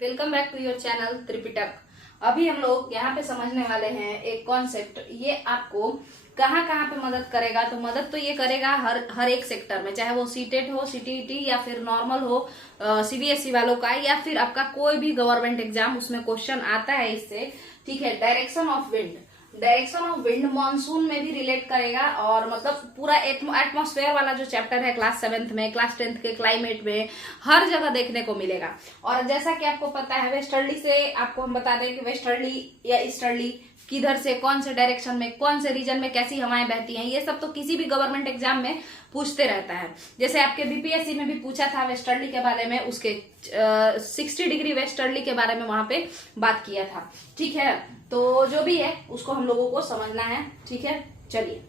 Welcome back to your channel Tripitak. अभी हम लोग यहाँ पे समझने वाले हैं एक कॉन्सेप्ट। ये आपको कहाँ कहाँ पे मदद करेगा। तो मदद तो ये करेगा हर एक सेक्टर में, चाहे वो सीटेट हो, सीटीईटी या फिर नॉर्मल हो, सीबीएसई वालों का, या फिर आपका कोई भी गवर्नमेंट एग्जाम, उसमें क्वेश्चन आता है इससे। ठीक है, डायरेक्शन ऑफ विंड मॉनसून में भी रिलेट करेगा। और मतलब पूरा एटमॉस्फेयर वाला जो चैप्टर है क्लास 7th में, क्लास 10th के क्लाइमेट में, हर जगह देखने को मिलेगा। और जैसा कि आपको पता है, वेस्टर्ली से आपको हम बता दें कि वेस्टर्ली या ईस्टर्ली किधर से, कौन से डायरेक्शन में, कौन से रीजन में कैसी हवाएं बहती हैं, ये सब तो किसी भी गवर्नमेंट एग्जाम में पूछते रहता है। जैसे आपके बीपीएससी में भी पूछा था वेस्टर्ली के बारे में, उसके 60 डिग्री वेस्टर्ली के बारे में वहां पे बात किया था। ठीक है, तो जो भी है उसको हम लोगों को समझना है। ठीक है, चलिए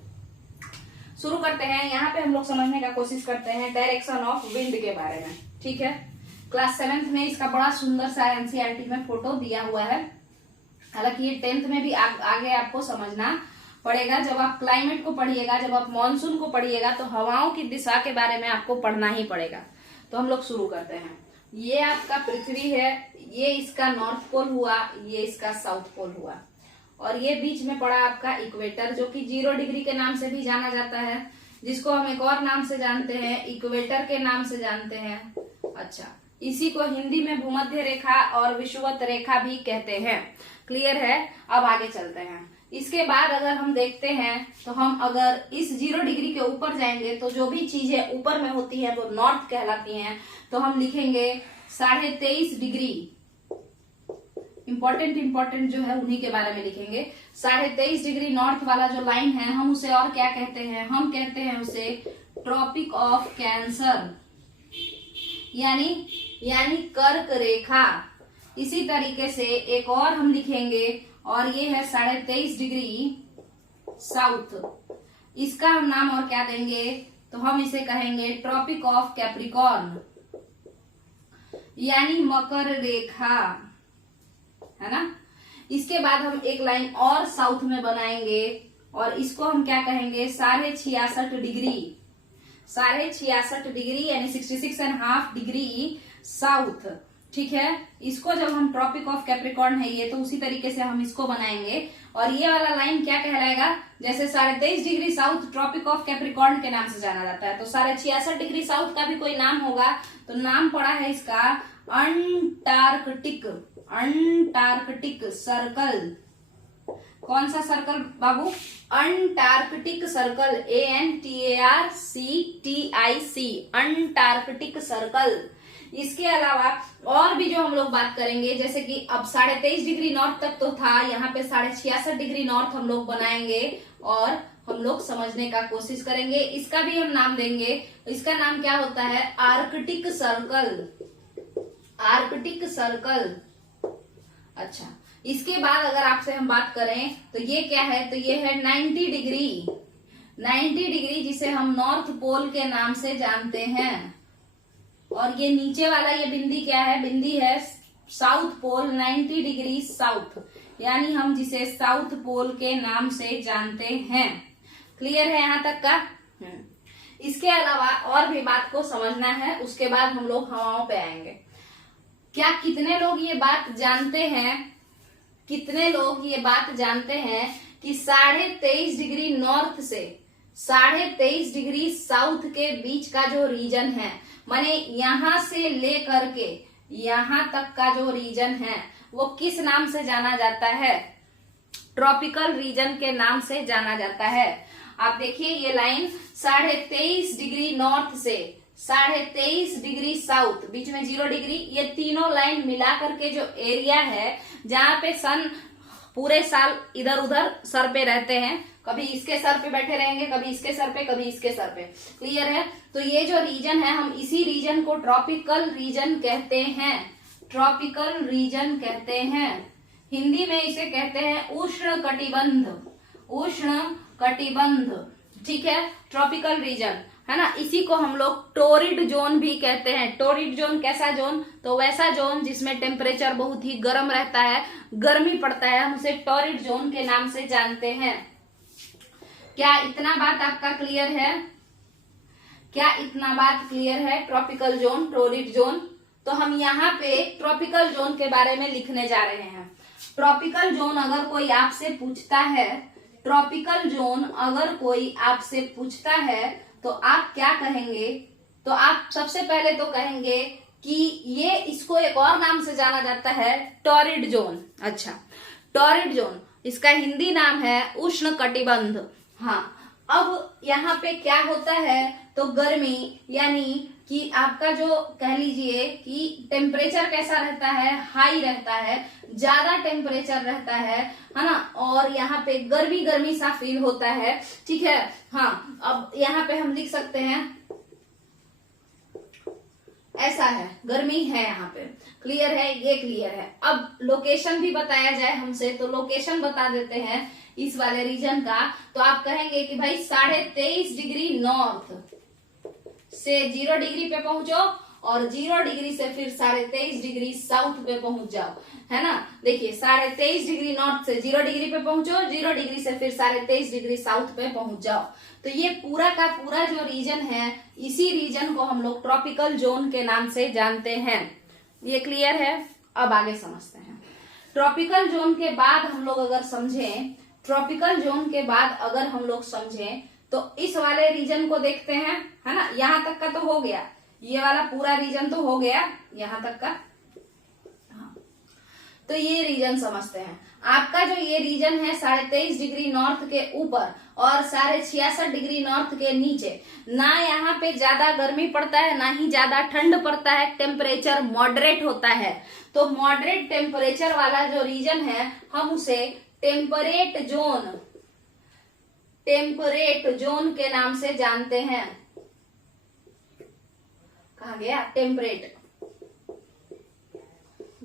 शुरू करते हैं। यहाँ पे हम लोग समझने का कोशिश करते हैं डायरेक्शन ऑफ विंड के बारे में। ठीक है, क्लास 7th में इसका बड़ा सुंदर सा एनसीईआरटी में फोटो दिया हुआ है। हालांकि ये 10th में भी आगे आपको समझना पड़ेगा। जब आप क्लाइमेट को पढ़िएगा, जब आप मॉनसून को पढ़िएगा, तो हवाओं की दिशा के बारे में आपको पढ़ना ही पड़ेगा। तो हम लोग शुरू करते हैं। ये आपका पृथ्वी है, ये इसका नॉर्थ पोल हुआ, ये इसका साउथ पोल हुआ, और ये बीच में पड़ा आपका इक्वेटर, जो कि 0 डिग्री के नाम से भी जाना जाता है, जिसको हम एक और नाम से जानते हैं, इक्वेटर के नाम से जानते हैं। अच्छा, इसी को हिंदी में भूमध्य रेखा और विषुवत रेखा भी कहते हैं। क्लियर है? अब आगे चलते हैं। इसके बाद अगर हम देखते हैं, तो हम अगर इस 0 डिग्री के ऊपर जाएंगे, तो जो भी चीजें ऊपर में होती है वो नॉर्थ कहलाती हैं। तो हम लिखेंगे 23.5 डिग्री। इंपॉर्टेंट जो है उन्हीं के बारे में लिखेंगे। 23.5 डिग्री नॉर्थ वाला जो लाइन है, हम उसे और क्या कहते हैं? हम कहते हैं उसे ट्रॉपिक ऑफ कैंसर, यानी कर्क रेखा। इसी तरीके से एक और हम लिखेंगे, और ये है 23.5 डिग्री साउथ। इसका हम नाम और क्या देंगे? तो हम इसे कहेंगे ट्रॉपिक ऑफ कैप्रिकॉर्न, यानी मकर रेखा, है ना। इसके बाद हम एक लाइन और साउथ में बनाएंगे, और इसको हम क्या कहेंगे? 66.5 डिग्री। 66.5 डिग्री यानी 66.5 डिग्री साउथ। ठीक है, इसको जब हम ट्रॉपिक ऑफ कैप्रिकॉर्न है ये, तो उसी तरीके से हम इसको बनाएंगे। और ये वाला लाइन क्या कहलाएगा? जैसे 23.5 degree south Tropic of Capricorn के नाम से जाना जाता है, तो 66.5 डिग्री साउथ का भी कोई नाम होगा। तो नाम पड़ा है इसका अंटार्कटिक सर्कल। कौन सा सर्कल बाबू? Antarctic circle, ANTARCTIC, Antarctic circle. इसके अलावा और भी जो हम लोग बात करेंगे, जैसे कि अब 23.5 डिग्री नॉर्थ तक तो था, यहाँ पे 66.5 डिग्री नॉर्थ हम लोग बनाएंगे और हम लोग समझने का कोशिश करेंगे। इसका भी हम नाम देंगे। इसका नाम क्या होता है? Arctic circle, Arctic circle. अच्छा, इसके बाद अगर आपसे हम बात करें, तो ये क्या है? तो ये है 90 डिग्री, जिसे हम नॉर्थ पोल के नाम से जानते हैं। और ये नीचे वाला ये बिंदी क्या है? बिंदी है साउथ पोल, 90 डिग्री साउथ, यानी हम जिसे साउथ पोल के नाम से जानते हैं। क्लियर है यहाँ तक का? इसके अलावा और भी बात को समझना है, उसके बाद हम लोग हवाओं पे आएंगे। क्या कितने लोग ये बात जानते हैं? कितने लोग ये बात जानते हैं कि 23.5 डिग्री नॉर्थ से 23.5 डिग्री साउथ के बीच का जो रीजन है, माने यहां से लेकर के यहां तक का जो रीजन है, वो किस नाम से जाना जाता है? ट्रॉपिकल रीजन के नाम से जाना जाता है। आप देखिए ये लाइन 23.5 डिग्री नॉर्थ से 23.5 डिग्री साउथ, बीच में 0 डिग्री, ये तीनों लाइन मिला करके जो एरिया है, जहां पे सन पूरे साल इधर उधर सर पे रहते हैं, कभी इसके सर पे बैठे रहेंगे, कभी इसके सर पे, कभी इसके सर पे। क्लियर है? तो ये जो रीजन है, हम इसी रीजन को ट्रॉपिकल रीजन कहते हैं। ट्रॉपिकल रीजन कहते हैं। हिंदी में इसे कहते हैं उष्ण कटिबंध, उष्ण कटिबंध। ठीक है, ट्रॉपिकल रीजन है ना। इसी को हम लोग टोरिड जोन भी कहते हैं। टोरिड जोन कैसा जोन? तो वैसा जोन जिसमें टेम्परेचर बहुत ही गर्म रहता है, गर्मी पड़ता है, हम उसे टोरिड जोन के नाम से जानते हैं। क्या इतना बात आपका क्लियर है? क्या इतना बात क्लियर है? ट्रॉपिकल जोन, टोरिड जोन, तो हम यहाँ पे ट्रॉपिकल जोन के बारे में लिखने जा रहे हैं। ट्रॉपिकल जोन अगर कोई आपसे पूछता है, ट्रॉपिकल जोन अगर कोई आपसे पूछता है तो आप क्या कहेंगे? तो आप सबसे पहले तो कहेंगे कि ये इसको एक और नाम से जाना जाता है, टॉरिड जोन। अच्छा, टॉरिड जोन, इसका हिंदी नाम है उष्ण कटिबंध। हाँ, अब यहाँ पे क्या होता है, तो गर्मी यानी कि आपका जो कह लीजिए कि टेम्परेचर कैसा रहता है, हाई रहता है, ज्यादा टेम्परेचर रहता है ना, और यहाँ पे गर्मी गर्मी सा फील होता है। ठीक है, हाँ, अब यहाँ पे हम लिख सकते हैं ऐसा है, गर्मी है यहाँ पे। क्लियर है? ये क्लियर है। अब लोकेशन भी बताया जाए हमसे, तो लोकेशन बता देते हैं इस वाले रीजन का। तो आप कहेंगे कि भाई 23.5 डिग्री नॉर्थ से 0 डिग्री पे पहुंचो और 0 डिग्री से फिर 23.5 डिग्री साउथ पे पहुंच जाओ, है ना। देखिए 23.5 डिग्री नॉर्थ से 0 डिग्री पे पहुंचो, 0 डिग्री से फिर 23.5 डिग्री साउथ पे पहुंच जाओ। तो ये पूरा का पूरा जो रीजन है, इसी रीजन को हम लोग ट्रॉपिकल जोन के नाम से जानते हैं। ये क्लियर है? अब आगे समझते हैं। ट्रॉपिकल जोन के बाद हम लोग अगर समझें, ट्रॉपिकल जोन के बाद अगर हम लोग समझें तो इस वाले रीजन को देखते हैं, है ना। यहाँ तक का तो हो गया, ये वाला पूरा रीजन तो हो गया यहाँ तक का। हाँ, तो ये रीजन समझते हैं। आपका जो ये रीजन है 23.5 डिग्री नॉर्थ के ऊपर और 66.5 डिग्री नॉर्थ के नीचे, ना यहाँ पे ज्यादा गर्मी पड़ता है ना ही ज्यादा ठंड पड़ता है, टेम्परेचर मॉडरेट होता है। तो मॉडरेट टेम्परेचर वाला जो रीजन है हम उसे टेम्परेट जोन के नाम से जानते हैं। कहा गया? Temperate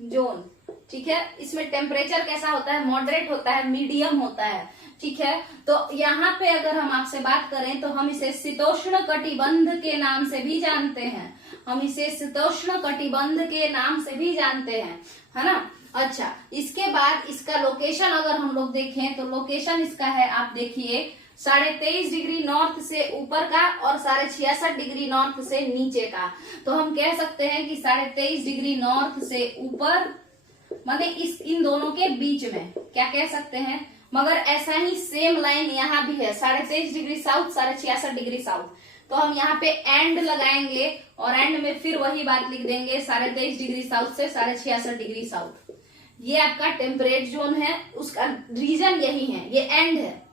zone. ठीक है, इसमें टेम्परेचर कैसा होता है? मॉडरेट होता है, मीडियम होता है। ठीक है, तो यहाँ पे अगर हम आपसे बात करें तो हम इसे शीतोष्ण कटिबंध के नाम से भी जानते हैं। हम इसे शीतोष्ण कटिबंध के नाम से भी जानते हैं, है ना। अच्छा, इसके बाद इसका लोकेशन अगर हम लोग देखें तो लोकेशन इसका है, आप देखिए 23.5 डिग्री नॉर्थ से ऊपर का और 66.5 डिग्री नॉर्थ से नीचे का। तो हम कह सकते हैं कि 23.5 डिग्री नॉर्थ से ऊपर, मतलब इन दोनों के बीच में क्या कह सकते हैं। मगर ऐसा ही सेम लाइन यहाँ भी है, 23.5 डिग्री साउथ, 66.5 डिग्री साउथ। तो हम यहाँ पे एंड लगाएंगे और एंड में फिर वही बात लिख देंगे, 23.5 डिग्री साउथ से 66.5 डिग्री साउथ। ये आपका टेम्परेट जोन है, उसका रीजन यही है, ये एंड है।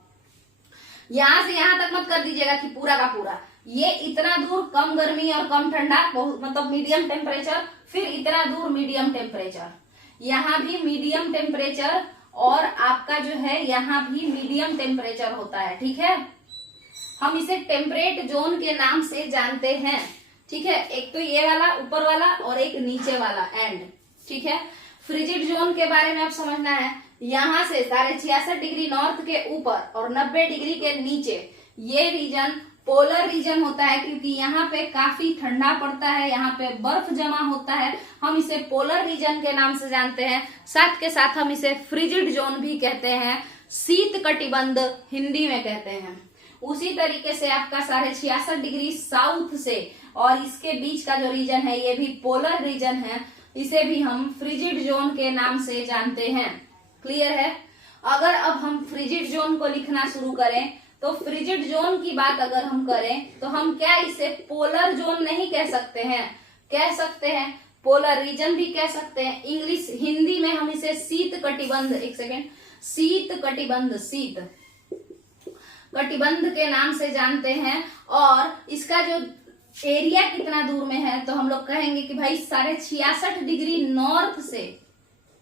यहां से यहां तक मत कर दीजिएगा कि पूरा का पूरा, ये इतना दूर कम गर्मी और कम ठंडा, मतलब मीडियम टेम्परेचर, फिर इतना दूर मीडियम टेम्परेचर, यहाँ भी मीडियम टेम्परेचर और आपका जो है यहाँ भी मीडियम टेम्परेचर होता है। ठीक है, हम इसे टेम्परेट जोन के नाम से जानते हैं। ठीक है, एक तो ये वाला ऊपर वाला और एक नीचे वाला एंड। ठीक है, फ्रिजिड जोन के बारे में आप समझना है, यहाँ से 66.5 डिग्री नॉर्थ के ऊपर और 90 डिग्री के नीचे ये रीजन पोलर रीजन होता है, क्योंकि यहाँ पे काफी ठंडा पड़ता है, यहाँ पे बर्फ जमा होता है। हम इसे पोलर रीजन के नाम से जानते हैं। साथ के साथ हम इसे फ्रिजिड जोन भी कहते हैं, शीत कटिबंध हिंदी में कहते हैं। उसी तरीके से आपका 66.5 डिग्री साउथ से और इसके बीच का जो रीजन है ये भी पोलर रीजन है, इसे भी हम फ्रिजिड जोन के नाम से जानते हैं। क्लियर है? अगर अब हम फ्रिजिड जोन को लिखना शुरू करें तो फ्रिजिड जोन की बात अगर हम करें तो हम क्या इसे पोलर जोन नहीं कह सकते हैं? कह सकते हैं, पोलर रीजन भी कह सकते हैं। इंग्लिश हिंदी में हम इसे शीत कटिबंध, एक सेकेंड, शीत कटिबंध, शीत कटिबंध के नाम से जानते हैं। और इसका जो एरिया कितना दूर में है तो हम लोग कहेंगे कि भाई 66.5 डिग्री नॉर्थ से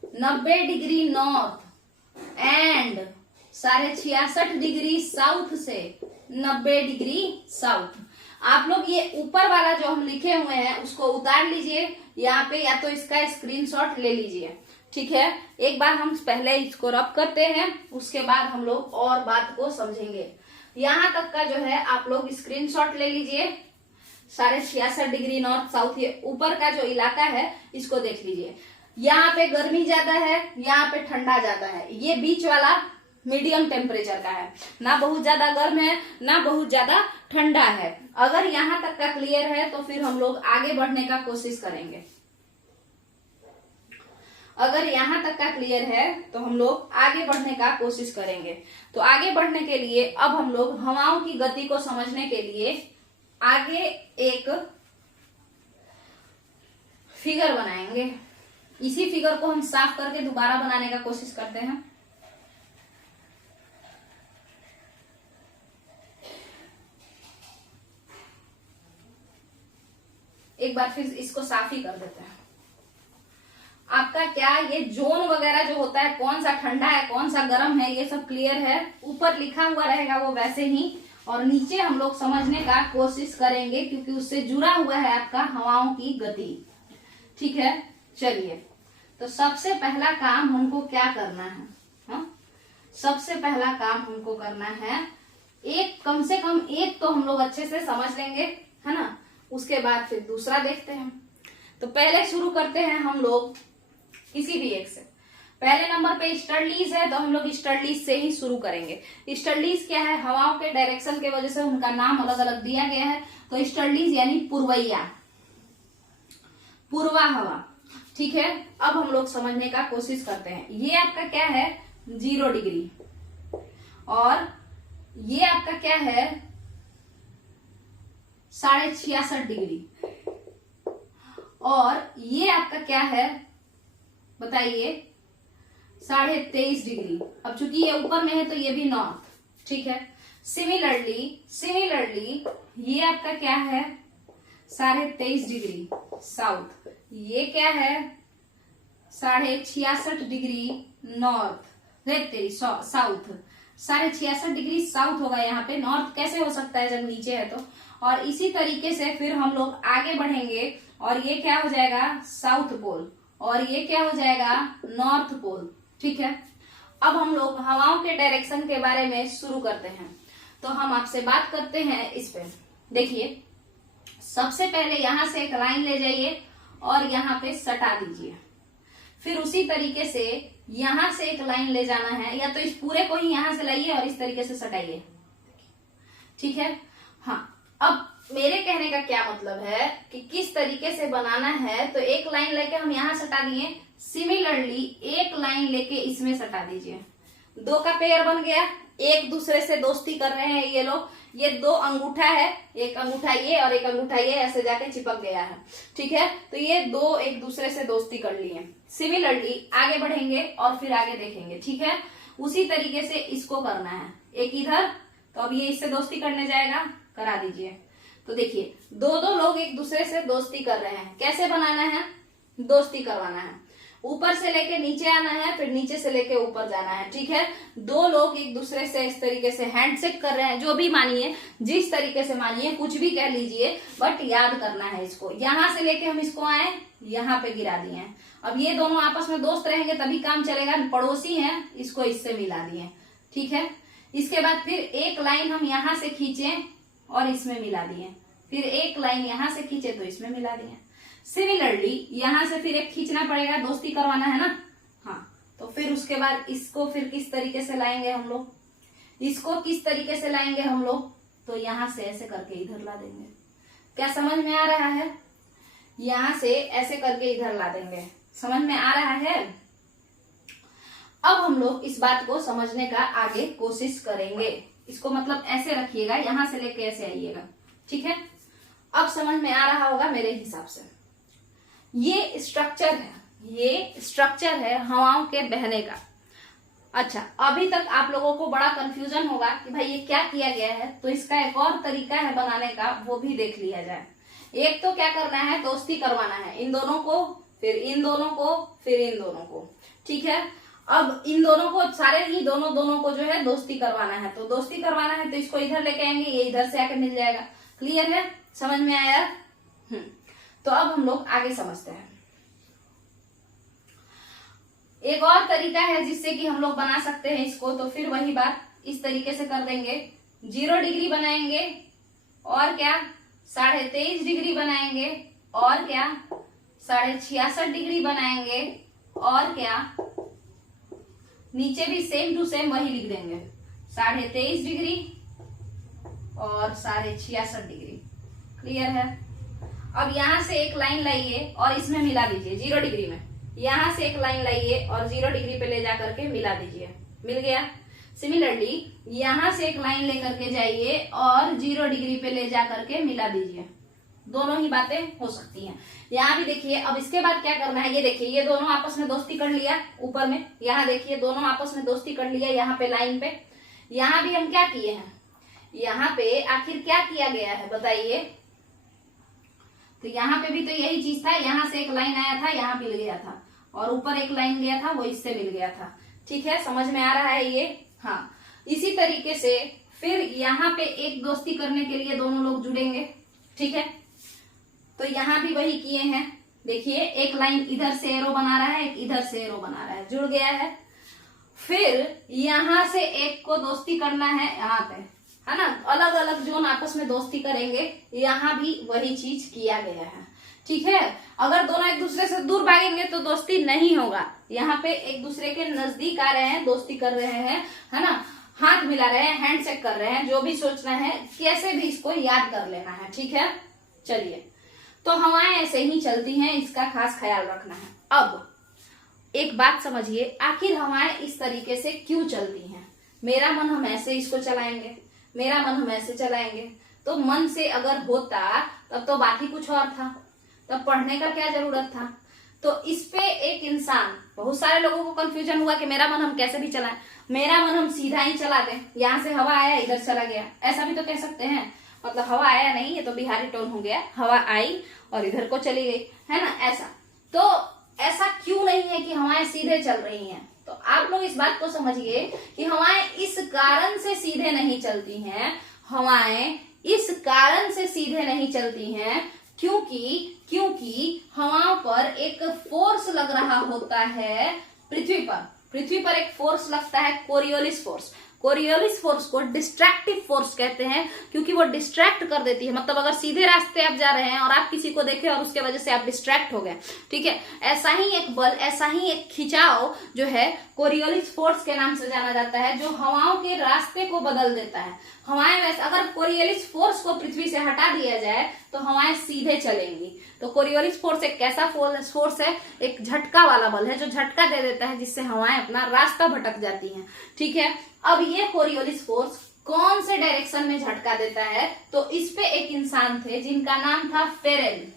90 degree north and 66.5 degree south से 90 डिग्री साउथ। आप लोग ये ऊपर वाला जो हम लिखे हुए हैं उसको उतार लीजिए यहाँ पे, या तो इसका स्क्रीनशॉट ले लीजिए। ठीक है, एक बार हम पहले इसको रब करते हैं, उसके बाद हम लोग और बात को समझेंगे। यहाँ तक का जो है आप लोग स्क्रीनशॉट ले लीजिए, 66.5 डिग्री नॉर्थ साउथ, ये ऊपर का जो इलाका है इसको देख लीजिए। यहाँ पे गर्मी ज्यादा है, यहाँ पे ठंडा ज्यादा है, ये बीच वाला मीडियम टेम्परेचर का है, ना बहुत ज्यादा गर्म है ना बहुत ज्यादा ठंडा है। अगर यहाँ तक का क्लियर है तो फिर हम लोग आगे बढ़ने का कोशिश करेंगे। अगर यहाँ तक का क्लियर है तो हम लोग आगे बढ़ने का कोशिश करेंगे। तो आगे बढ़ने के लिए अब हम लोग हवाओं की गति को समझने के लिए आगे एक फिगर बनाएंगे। इसी फिगर को हम साफ करके दोबारा बनाने का कोशिश करते हैं। एक बार फिर इसको साफ ही कर देते हैं। आपका क्या ये जोन वगैरह जो होता है, कौन सा ठंडा है कौन सा गर्म है, ये सब क्लियर है। ऊपर लिखा हुआ रहेगा वो वैसे ही, और नीचे हम लोग समझने का कोशिश करेंगे क्योंकि उससे जुड़ा हुआ है आपका हवाओं की गति। ठीक है, चलिए तो सबसे पहला काम हमको क्या करना है? सबसे पहला काम हमको करना है, एक कम से कम एक तो हम लोग अच्छे से समझ लेंगे, है ना। उसके बाद फिर दूसरा देखते हैं। तो पहले शुरू करते हैं हम लोग किसी भी एक से। पहले नंबर पे स्टर्लीज है, तो हम लोग स्टर्लीज से ही शुरू करेंगे। स्टर्लीज क्या है? हवाओं के डायरेक्शन के वजह से उनका नाम अलग अलग दिया गया है। तो स्टर्लीज यानी पूर्वैया, पूर्वा हवा। ठीक है, अब हम लोग समझने का कोशिश करते हैं। ये आपका क्या है? 0 डिग्री। और ये आपका क्या है? 66.5 डिग्री। और ये आपका क्या है बताइए? 23.5 डिग्री। अब चूंकि ये ऊपर में है तो ये भी नॉर्थ। ठीक है, सिमिलरली ये आपका क्या है? 23.5 डिग्री साउथ। ये क्या है? 66.5 degree north, south. 66.5 degree south होगा यहाँ पे। नॉर्थ कैसे हो सकता है जब नीचे है तो। और इसी तरीके से फिर हम लोग आगे बढ़ेंगे और ये क्या हो जाएगा? South Pole. और ये क्या हो जाएगा? North Pole. ठीक है, अब हम लोग हवाओं के डायरेक्शन के बारे में शुरू करते हैं। तो हम आपसे बात करते हैं इस पे। देखिए, सबसे पहले यहां से एक लाइन ले जाइए और यहाँ पे सटा दीजिए। फिर उसी तरीके से यहां से एक लाइन ले जाना है, या तो इस पूरे को ही यहां से लाइए और इस तरीके से सटाइए। ठीक है, हाँ। अब मेरे कहने का क्या मतलब है कि किस तरीके से बनाना है। तो एक लाइन लेके हम यहाँ सटा दिए, सिमिलरली एक लाइन लेके इसमें सटा दीजिए। 2 का पेयर बन गया, एक दूसरे से दोस्ती कर रहे हैं ये लोग। ये 2 अंगूठा है, एक अंगूठा ये और एक अंगूठा ये, ऐसे जाके चिपक गया है। ठीक है, तो ये 2 एक दूसरे से दोस्ती कर लिए। सिमिलरली आगे बढ़ेंगे और फिर आगे देखेंगे। ठीक है, उसी तरीके से इसको करना है। एक इधर, तो अब ये इससे दोस्ती करने जाएगा, करा दीजिए। तो देखिए, 2 लोग एक दूसरे से दोस्ती कर रहे हैं। कैसे बनाना है? दोस्ती करवाना है। ऊपर से लेके नीचे आना है, फिर नीचे से लेके ऊपर जाना है। ठीक है, 2 लोग एक दूसरे से इस तरीके से हैंडशेक कर रहे हैं। जो भी मानिए, जिस तरीके से मानिए, कुछ भी कह लीजिए, बट याद करना है इसको। यहां से लेके हम इसको आए, यहाँ पे गिरा दिए। अब ये दोनों आपस में दोस्त रहेंगे तभी काम चलेगा। पड़ोसी हैं, इसको इससे मिला दिए। ठीक है, इसके बाद फिर एक लाइन हम यहाँ से खींचे और इसमें मिला दिए। फिर एक लाइन यहाँ से खींचे तो इसमें मिला दिए। सिमिलरली यहाँ से फिर एक खींचना पड़ेगा, दोस्ती करवाना है ना। हाँ, तो फिर उसके बाद इसको फिर किस तरीके से लाएंगे हम लोग? इसको किस तरीके से लाएंगे हम लोग? तो यहाँ से ऐसे करके इधर ला देंगे। क्या समझ में आ रहा है? यहाँ से ऐसे करके इधर ला देंगे। समझ में आ रहा है? अब हम लोग इस बात को समझने का आगे कोशिश करेंगे। इसको मतलब ऐसे रखिएगा, यहां से लेके ऐसे आइएगा। ठीक है, अब समझ में आ रहा होगा मेरे हिसाब से। ये स्ट्रक्चर है हवाओं के बहने का। अच्छा, अभी तक आप लोगों को बड़ा कंफ्यूजन होगा कि भाई ये क्या किया गया है। तो इसका एक और तरीका है बनाने का, वो भी देख लिया जाए। एक तो क्या करना है? दोस्ती करवाना है इन दोनों को, फिर इन दोनों को, फिर इन दोनों को। ठीक है, अब इन दोनों को, सारे ही दोनों को जो है दोस्ती करवाना है। तो दोस्ती करवाना है तो इसको इधर लेके आएंगे, ये इधर से आके मिल जाएगा। क्लियर है? समझ में आया? तो अब हम लोग आगे समझते हैं। एक और तरीका है जिससे कि हम लोग बना सकते हैं इसको। तो फिर वही बात इस तरीके से कर देंगे। 0 डिग्री बनाएंगे और क्या? 23.5 डिग्री बनाएंगे और क्या? 66.5 डिग्री बनाएंगे और क्या? नीचे भी सेम टू सेम वही लिख देंगे, 23.5 डिग्री और 66.5 डिग्री। क्लियर है? अब यहां से एक लाइन लाइए और इसमें मिला दीजिए 0 डिग्री में। यहाँ से एक लाइन लाइए और 0 डिग्री पे ले जा करके मिला दीजिए, मिल गया। सिमिलरली यहाँ से एक लाइन लेकर के जाइए और 0 डिग्री पे ले जा करके मिला दीजिए। दोनों ही बातें हो सकती हैं। यहाँ भी देखिए, अब इसके बाद क्या करना है, ये देखिए ये दोनों आपस में दोस्ती कर लिया ऊपर में, यहाँ देखिए दोनों आपस में दोस्ती कर लिया यहाँ पे लाइन पे। यहाँ भी हम क्या किए हैं, यहाँ पे आखिर क्या किया गया है बताइए। तो यहाँ पे भी तो यही चीज था, यहाँ से एक लाइन आया था, यहाँ मिल गया था, और ऊपर एक लाइन गया था वो इससे मिल गया था। ठीक है, समझ में आ रहा है ये। हाँ, इसी तरीके से फिर यहाँ पे एक दोस्ती करने के लिए दोनों लोग जुड़ेंगे। ठीक है, तो यहाँ भी वही किए हैं। देखिए एक लाइन इधर से एरो बना रहा है, एक इधर से एरो बना रहा है, जुड़ गया है। फिर यहाँ से एक को दोस्ती करना है यहाँ पे, है ना, अलग अलग जोन आपस में दोस्ती करेंगे। यहाँ भी वही चीज किया गया है। ठीक है, अगर दोनों एक दूसरे से दूर भागेंगे तो दोस्ती नहीं होगा। यहाँ पे एक दूसरे के नजदीक आ रहे हैं, दोस्ती कर रहे हैं, है ना, हाथ मिला रहे हैं, हैंडशेक कर रहे हैं, जो भी सोचना है कैसे भी इसको याद कर लेना है। ठीक है, चलिए, तो हवाएं ऐसे ही चलती हैं, इसका खास ख्याल रखना है। अब एक बात समझिए, आखिर हवाएं इस तरीके से क्यों चलती हैं। मेरा मन हम ऐसे इसको चलाएंगे, मेरा मन हम ऐसे चलाएंगे, तो मन से अगर होता तब तो बात ही कुछ और था, तब पढ़ने का क्या जरूरत था। तो इस पे एक इंसान, बहुत सारे लोगों को कंफ्यूजन हुआ कि मेरा मन हम कैसे भी चलाएं, मेरा मन हम सीधा ही चला दें, यहाँ से हवा आया इधर चला गया, ऐसा भी तो कह सकते हैं। मतलब हवा आया नहीं, ये तो बिहारी टोन हो गया, हवा आई और इधर को चली गई, है ना, ऐसा। तो ऐसा क्यों नहीं है कि हवाएं सीधे चल रही हैं। तो आप लोग इस बात को समझिए कि हवाएं इस कारण से सीधे नहीं चलती हैं, हवाएं इस कारण से सीधे नहीं चलती हैं क्योंकि हवाओं पर एक फोर्स लग रहा होता है पृथ्वी पर एक फोर्स लगता है, कोरियोलिस फोर्स। कोरियोलिस फोर्स को डिस्ट्रैक्टिव फोर्स कहते हैं, क्योंकि वो डिस्ट्रैक्ट कर देती है। मतलब अगर सीधे रास्ते आप जा रहे हैं और आप किसी को देखें और उसके वजह से आप डिस्ट्रैक्ट हो गए, ठीक है, ऐसा ही एक बल, ऐसा ही एक खिंचाव जो है कोरियोलिस फोर्स के नाम से जाना जाता है, जो हवाओं के रास्ते को बदल देता है। हवाएं वैसे, अगर कोरियोलिस फोर्स को पृथ्वी से हटा दिया जाए तो हवाएं सीधे चलेंगी। तो कोरियोलिस फोर्स एक कैसा फोर्स है, एक झटका वाला बल है जो झटका दे देता है, जिससे हवाएं अपना रास्ता भटक जाती हैं। ठीक है, अब ये कोरियोलिस फोर्स कौन से डायरेक्शन में झटका देता है, तो इस पे एक इंसान थे जिनका नाम था फेरेल।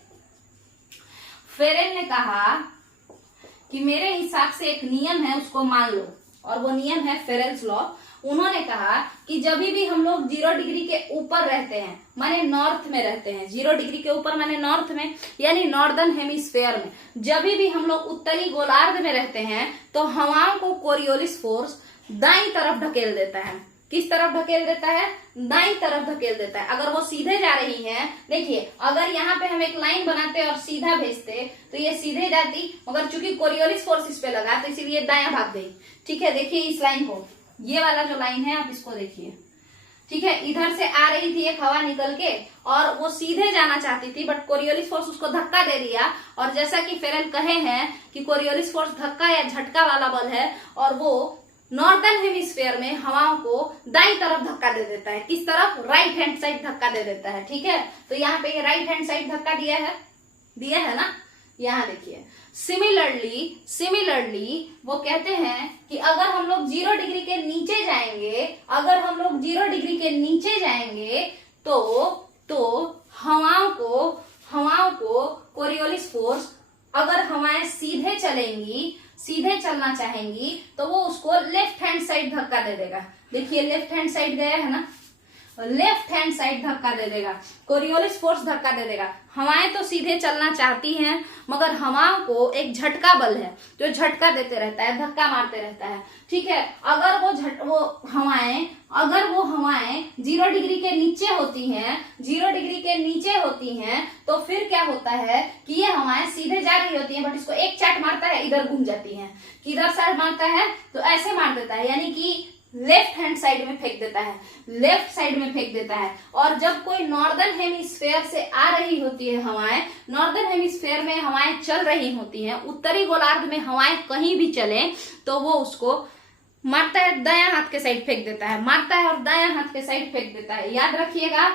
फेरेल ने कहा कि मेरे हिसाब से एक नियम है, उसको मान लो, और वो नियम है फेरेल्स लॉ। उन्होंने कहा कि जब भी हम लोग 0 डिग्री के ऊपर रहते हैं, माने नॉर्थ में रहते हैं, 0 डिग्री के ऊपर माने नॉर्थ में, यानी नॉर्दर्न हेमिस्फेयर में, जब भी हम लोग उत्तरी गोलार्ध में रहते हैं तो हवाओं को कोरियोलिस फोर्स दाईं तरफ ढकेल देता है। किस तरफ ढकेल देता है, दाईं तरफ ढकेल देता है। अगर वो सीधे जा रही है, देखिए अगर यहाँ पे हम एक लाइन बनाते और सीधा भेजते तो ये सीधे जाती, मगर चूंकि कोरियोलिस फोर्स इस पे लगा तो इसीलिए दायां भाग गई। ठीक है, देखिए इस लाइन को, ये वाला जो लाइन है आप इसको देखिए। ठीक है, इधर से आ रही थी एक हवा निकल के और वो सीधे जाना चाहती थी, बट कोरियोलिस फोर्स उसको धक्का दे दिया। और जैसा कि फेरेल कहे हैं कि कोरियोलिस फोर्स धक्का या झटका वाला बल है, और वो नॉर्दर्न हेमिस्फेयर में हवाओं को दाईं तरफ धक्का दे देता है। किस तरफ, राइट हैंड साइड धक्का दे देता है। ठीक है, तो यहाँ पे ये राइट हैंड साइड धक्का दिया है ना, यहाँ देखिए। सिमिलरली वो कहते हैं कि अगर हम लोग 0 डिग्री के नीचे जाएंगे, अगर हम लोग 0 डिग्री के नीचे जाएंगे तो हवाओं को कोरियोलिस फोर्स, अगर हवाएं सीधे चलेंगी, सीधे चलना चाहेंगी, तो वो उसको लेफ्ट हैंड साइड धक्का दे देगा। देखिए लेफ्ट हैंड साइड गया है ना, लेफ्ट हैंड साइड धक्का दे देगा, कोरियोलिस फोर्स धक्का दे देगा। हवाएं तो सीधे चलना चाहती हैं, मगर हवाओं को एक झटका बल है जो झटका देते रहता है, धक्का मारते रहता है। ठीक है, अगर वो हवाएं 0 डिग्री के नीचे होती हैं, 0 डिग्री के नीचे होती हैं, तो फिर क्या होता है कि ये हवाएं सीधे जा रही होती हैं, बट इसको एक चाट मारता है, इधर घूम जाती हैं। किधर साइड मारता है, तो ऐसे मार देता है, यानी कि लेफ्ट हैंड साइड में फेंक देता है, लेफ्ट साइड में फेंक देता है। और जब कोई नॉर्दर्न हेमिस्फेयर से आ रही होती है हवाएं, नॉर्दर्न हेमिस्फेयर में हवाएं चल रही होती हैं, उत्तरी गोलार्ध में हवाएं कहीं भी चले तो वो उसको मारता है, दायां हाथ के साइड फेंक देता है, मारता है और दायां हाथ के साइड फेंक देता है। याद रखिएगा,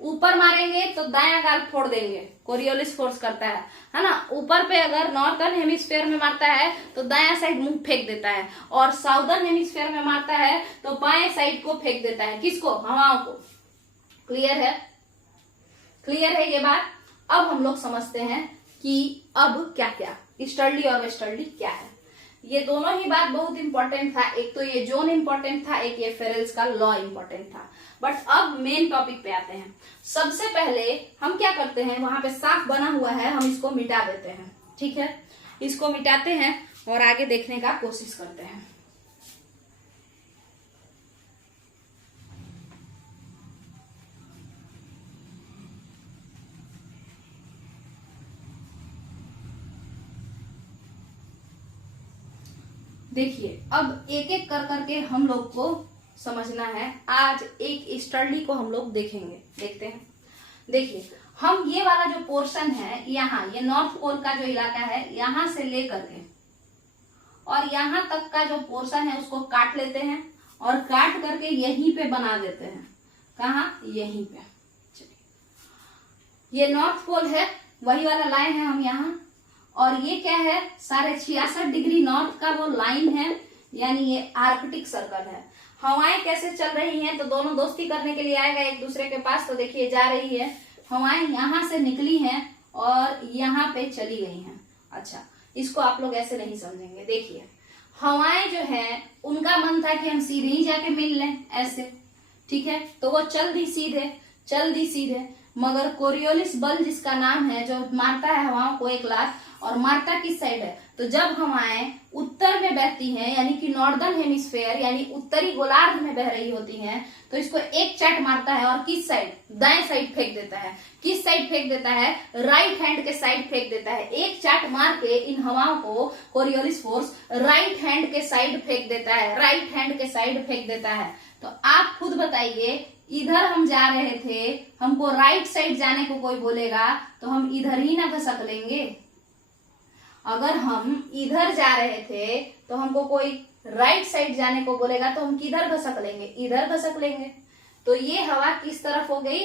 ऊपर मारेंगे तो दायां गाल फोड़ देंगे, कोरियोलिस फोर्स करता है ना। ऊपर पे अगर नॉर्थर्न हेमिस्फेयर में मारता है तो दायां साइड मुंह फेंक देता है, और साउदर्न हेमिस्फेयर में मारता है तो बाएं साइड को फेंक देता है। किसको? हवाओं को। क्लियर है? क्लियर है ये बात? अब हम लोग समझते हैं कि अब क्या क्या ईस्टर्ली और वेस्टर्ली क्या है। ये दोनों ही बात बहुत इंपॉर्टेंट था, एक तो ये जोन इंपॉर्टेंट था, एक ये फेरेल्स का लॉ इंपॉर्टेंट था। बट अब मेन टॉपिक पे आते हैं। सबसे पहले हम क्या करते हैं, वहां पे साफ बना हुआ है, हम इसको मिटा देते हैं। ठीक है, इसको मिटाते हैं और आगे देखने का कोशिश करते हैं। देखिए, अब एक एक कर करके हम लोग को समझना है। आज एक ईस्टर्ली को हम लोग देखेंगे, देखते हैं। देखिए, हम ये वाला जो पोर्शन है, यहाँ ये नॉर्थ पोल का जो इलाका है, यहां से लेकर के और यहां तक का जो पोर्शन है उसको काट लेते हैं और काट करके यहीं पे बना देते हैं। कहाँ? यहीं पे। ये नॉर्थ पोल है, वही वाला लाए हैं हम यहाँ, और ये क्या है, 66.5 डिग्री नॉर्थ का वो लाइन है, यानी ये आर्कटिक सर्कल है। हवाएं कैसे चल रही हैं, तो दोनों दोस्ती करने के लिए आएगा एक दूसरे के पास। तो देखिए, जा रही है, हवाएं यहां से निकली हैं और यहाँ पे चली गई हैं। अच्छा, इसको आप लोग ऐसे नहीं समझेंगे। देखिए, हवाएं जो है उनका मन था कि हम सीधे ही जाके मिल लें, ऐसे। ठीक है, तो वो चल दी सीधे, मगर कोरियोलिस बल जिसका नाम है, जो मारता है हवाओं को एक लात, और मारता किस साइड है, तो जब हवाएं उत्तर में बहती हैं, यानी कि नॉर्दर्न हेमिस्फेयर यानी उत्तरी गोलार्ध में बह रही होती हैं, तो इसको एक चाट मारता है और किस साइड? दाएं साइड फेंक देता है। किस साइड फेंक देता है? राइट हैंड के साइड फेंक देता है। एक चाट मार के इन हवाओं को कोरियोलिस फोर्स राइट हैंड के साइड फेंक देता है, राइट हैंड के साइड फेंक देता है। तो आप खुद बताइए, इधर हम जा रहे थे, हमको राइट साइड जाने को कोई बोलेगा तो हम इधर ही ना घसक लेंगे। अगर हम इधर जा रहे थे तो हमको कोई राइट साइड जाने को बोलेगा तो हम किधर घसक लेंगे? इधर घसक लेंगे। तो ये हवा किस तरफ हो गई?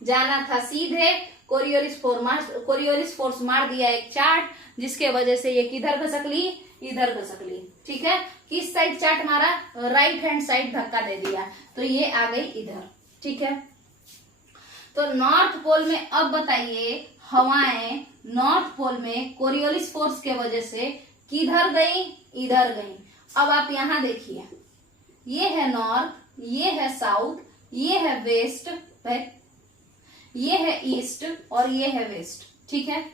जाना था सीधे, कोरियोलिस फोर्स मार दिया एक चाट, जिसके वजह से ये किधर घसक ली? इधर घसक ली। ठीक है, किस साइड चाट मारा? राइट हैंड साइड धक्का दे दिया, तो ये आ गई इधर। ठीक है, तो नॉर्थ पोल में अब बताइए, हवाएं नॉर्थ पोल में कोरियोलिस फोर्स के वजह से किधर गई? इधर गई। अब आप यहां देखिए, ये है नॉर्थ, ये है साउथ, ये है वेस्ट, ये है ईस्ट और ये है वेस्ट। ठीक है,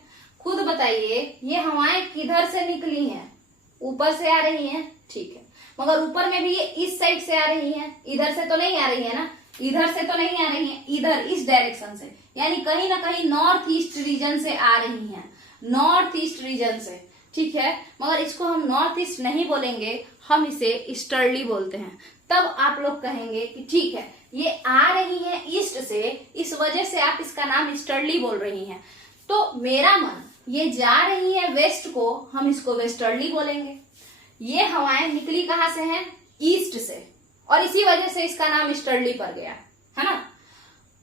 खुद बताइए, ये हवाएं किधर से निकली हैं? ऊपर से आ रही हैं। ठीक है, मगर ऊपर में भी ये इस साइड से आ रही हैं, इधर से तो नहीं आ रही है ना, इधर से तो नहीं आ रही है, इधर इस डायरेक्शन से, यानी कहीं ना कहीं नॉर्थ ईस्ट रीजन से आ रही हैं, नॉर्थ ईस्ट रीजन से। ठीक है, मगर इसको हम नॉर्थ ईस्ट नहीं बोलेंगे, हम इसे ईस्टर्ली बोलते हैं। तब आप लोग कहेंगे कि ठीक है, ये आ रही है ईस्ट से, इस वजह से आप इसका नाम ईस्टर्ली बोल रही हैं। तो मेरा मन, ये जा रही है वेस्ट को, हम इसको वेस्टर्ली बोलेंगे। ये हवाएं निकली कहां से हैं? ईस्ट से, और इसी वजह से इसका नाम ईस्टर्ली पड़ गया, है ना।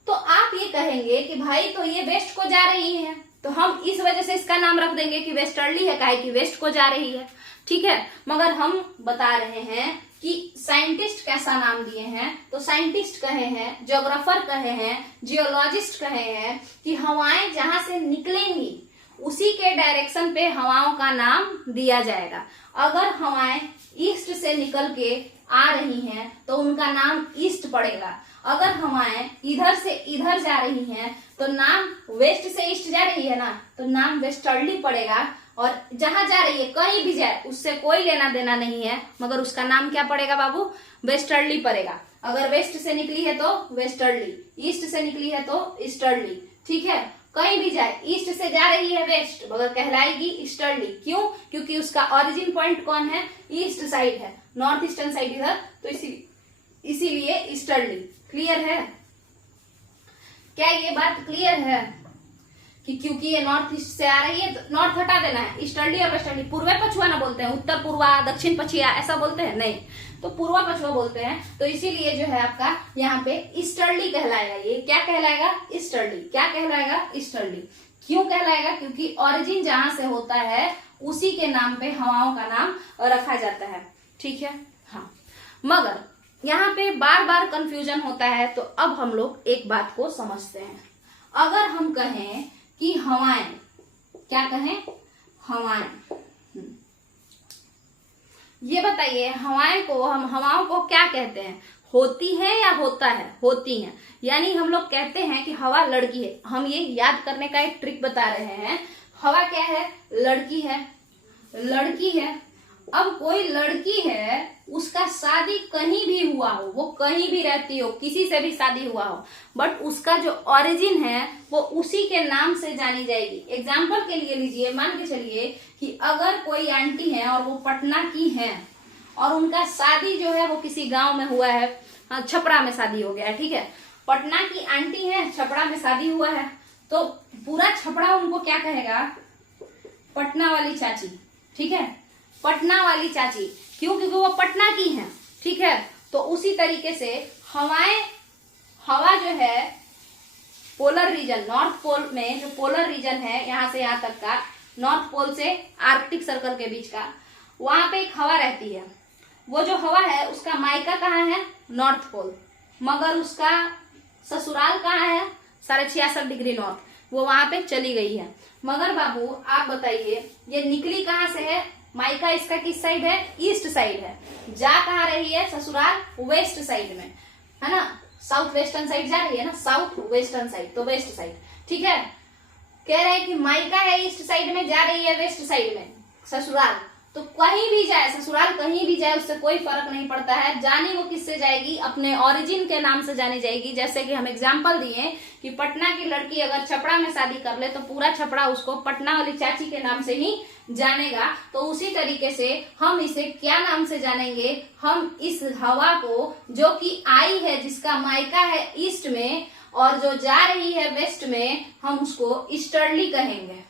तो आप ये कहेंगे कि भाई तो ये वेस्ट को जा रही है, तो हम इस वजह से इसका नाम रख देंगे कि वेस्टर्ली है, काहे कि वेस्ट को जा रही है। ठीक है, मगर हम बता रहे हैं कि साइंटिस्ट कैसा नाम दिए हैं, तो साइंटिस्ट कहे हैं, ज्योग्राफर कहे हैं, जियोलॉजिस्ट कहे हैं कि हवाएं जहां से निकलेंगी उसी के डायरेक्शन पे हवाओं का नाम दिया जाएगा। अगर हवाएं ईस्ट से निकल के आ रही हैं तो उनका नाम ईस्ट पड़ेगा। अगर हवाएं इधर से इधर जा रही हैं तो नाम, वेस्ट से ईस्ट जा रही है ना, तो नाम वेस्टर्ली पड़ेगा। और जहां जा रही है, कहीं भी जाए, उससे कोई लेना देना नहीं है, मगर उसका नाम क्या पड़ेगा बाबू? वेस्टर्ली पड़ेगा। अगर वेस्ट से निकली है तो वेस्टर्ली, ईस्ट से निकली है तो ईस्टर्ली। ठीक है, कहीं भी जाए, ईस्ट से जा रही है वेस्ट, मगर कहलाएगी ईस्टर्ली। क्यों? क्योंकि उसका ओरिजिन पॉइंट कौन है? ईस्ट साइड है, नॉर्थ ईस्टर्न साइड इधर, तो इसीलिए ईस्टर्ली। क्लियर है? क्या ये बात क्लियर है? कि क्योंकि ये नॉर्थ ईस्ट से आ रही है तो नॉर्थ हटा देना है, ईस्टर्ली और वेस्टर्ली। पूर्व पछुआ ना बोलते हैं, उत्तर पूर्वा दक्षिण पछिया ऐसा बोलते हैं नहीं, तो पूर्वा पछुआ बोलते हैं। तो इसीलिए जो है आपका यहाँ पे ईस्टर्ली कहलाएगा। ये क्या कहलाएगा? ईस्टर्ली। क्या कहलाएगा? ईस्टर्ली। क्यों कहलाएगा? क्योंकि ओरिजिन जहां से होता है उसी के नाम पे हवाओं का नाम रखा जाता है। ठीक है, हाँ। मगर यहाँ पे बार बार कंफ्यूजन होता है, तो अब हम लोग एक बात को समझते हैं। अगर हम कहें कि हवाएं, क्या कहें? हवाएं, ये बताइए हवाएं को, हम हवाओं को क्या कहते हैं? होती है या होता है? होती हैं। यानी हम लोग कहते हैं कि हवा लड़की है। हम ये याद करने का एक ट्रिक बता रहे हैं। हवा क्या है? लड़की है। लड़की है। अब कोई लड़की है, उसका शादी कहीं भी हुआ हो, वो कहीं भी रहती हो, किसी से भी शादी हुआ हो, बट उसका जो ओरिजिन है वो उसी के नाम से जानी जाएगी। एग्जाम्पल के लिए लीजिए, मान के चलिए कि अगर कोई आंटी है और वो पटना की है और उनका शादी जो है वो किसी गांव में हुआ है, छपरा में शादी हो गया है, ठीक है। पटना की आंटी है, छपरा में शादी हुआ है, तो पूरा छपरा उनको क्या कहेगा? पटना वाली चाची। ठीक है, पटना वाली चाची। क्यों? क्योंकि वो पटना की है। ठीक है, तो उसी तरीके से हवाएं, हवा जो है पोलर रीजन, नॉर्थ पोल में जो पोलर रीजन है, यहां से यहां तक का, नॉर्थ पोल से आर्कटिक सर्कल के बीच का, वहां पे एक हवा रहती है। वो जो हवा है उसका मायका कहाँ है? North Pole. मगर उसका ससुराल कहाँ है? 66.5 डिग्री नॉर्थ, वो वहां पे चली गई है। मगर बाबू आप बताइए, ये निकली कहाँ से है? मायका इसका किस साइड है? ईस्ट साइड है। जा कहाँ रही है? ससुराल वेस्ट साइड में, है ना। साउथ वेस्टर्न साइड जा रही है ना, साउथ वेस्टर्न साइड, तो वेस्ट साइड। ठीक है, कह रहे हैं कि मायका है ईस्ट साइड में, जा रही है वेस्ट साइड में ससुराल। तो कहीं भी जाए, ससुराल कहीं भी जाए, उससे कोई फर्क नहीं पड़ता है। जानी वो किससे जाएगी? अपने ओरिजिन के नाम से जानी जाएगी। जैसे कि हम एग्जांपल दिए कि पटना की लड़की अगर छपरा में शादी कर ले तो पूरा छपरा उसको पटना वाली चाची के नाम से ही जानेगा। तो उसी तरीके से हम इसे क्या नाम से जानेंगे? हम इस हवा को, जो कि आई है, जिसका मायका है ईस्ट में और जो जा रही है वेस्ट में, हम उसको ईस्टर्ली कहेंगे।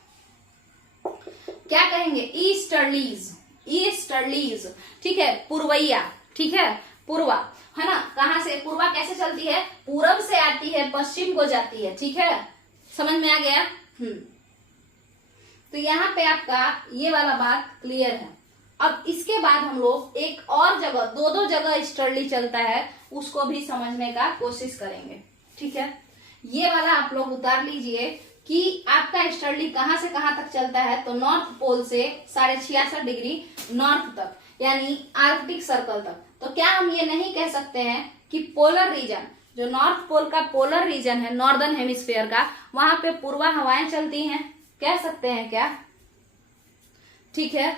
क्या कहेंगे? ईस्टर्लीज। ईस्टर्लीज। ठीक है, पूर्वैया। ठीक है, पूर्वा, है ना। कहां से? पूर्वा कैसे चलती है? पूरब से आती है, पश्चिम को जाती है। ठीक है, समझ में आ गया? तो यहाँ पे आपका ये वाला बात क्लियर है। अब इसके बाद हम लोग एक और जगह, दो जगह ईस्टर्ली चलता है, उसको भी समझने का कोशिश करेंगे। ठीक है, ये वाला आप लोग उतार लीजिए कि आपका ईस्टर्ली कहां से कहां तक चलता है। तो नॉर्थ पोल से 66.5 डिग्री नॉर्थ तक, यानी आर्कटिक सर्कल तक। तो क्या हम ये नहीं कह सकते हैं कि पोलर रीजन, जो नॉर्थ पोल का पोलर रीजन है, नॉर्दर्न हेमिस्फीयर का, वहां पे पूर्वा हवाएं चलती हैं? कह सकते हैं क्या? ठीक है,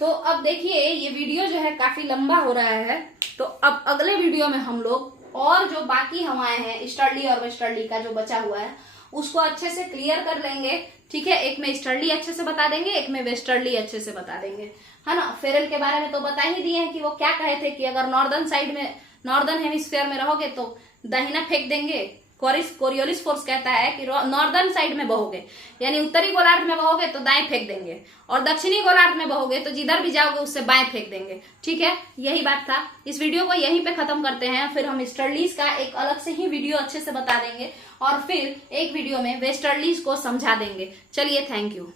तो अब देखिए ये वीडियो जो है काफी लंबा हो रहा है, तो अब अगले वीडियो में हम लोग और जो बाकी हवाएं हैं, ईस्टर्ली और वेस्टर्ली का जो बचा हुआ है, उसको अच्छे से क्लियर कर लेंगे। ठीक है, एक में ईस्टर्ली अच्छे से बता देंगे, एक में वेस्टर्ली अच्छे से बता देंगे, है ना। फेरेल के बारे में तो बता ही दिए हैं कि वो क्या कहे थे कि अगर नॉर्दर्न साइड में, नॉर्दर्न हेमिस्फीयर में रहोगे तो दाहिना फेंक देंगे। कोरियोलिस फोर्स कहता है कि नॉर्दर्न साइड में बहोगे, यानी उत्तरी गोलार्ध में बहोगे तो दाएं फेंक देंगे, और दक्षिणी गोलार्ध में बहोगे तो जिधर भी जाओगे उससे बाएं फेंक देंगे। ठीक है, यही बात था। इस वीडियो को यहीं पे खत्म करते हैं, फिर हम ईस्टर्लीज का एक अलग से ही वीडियो अच्छे से बता देंगे, और फिर एक वीडियो में वेस्टर्लीज को समझा देंगे। चलिए, थैंक यू।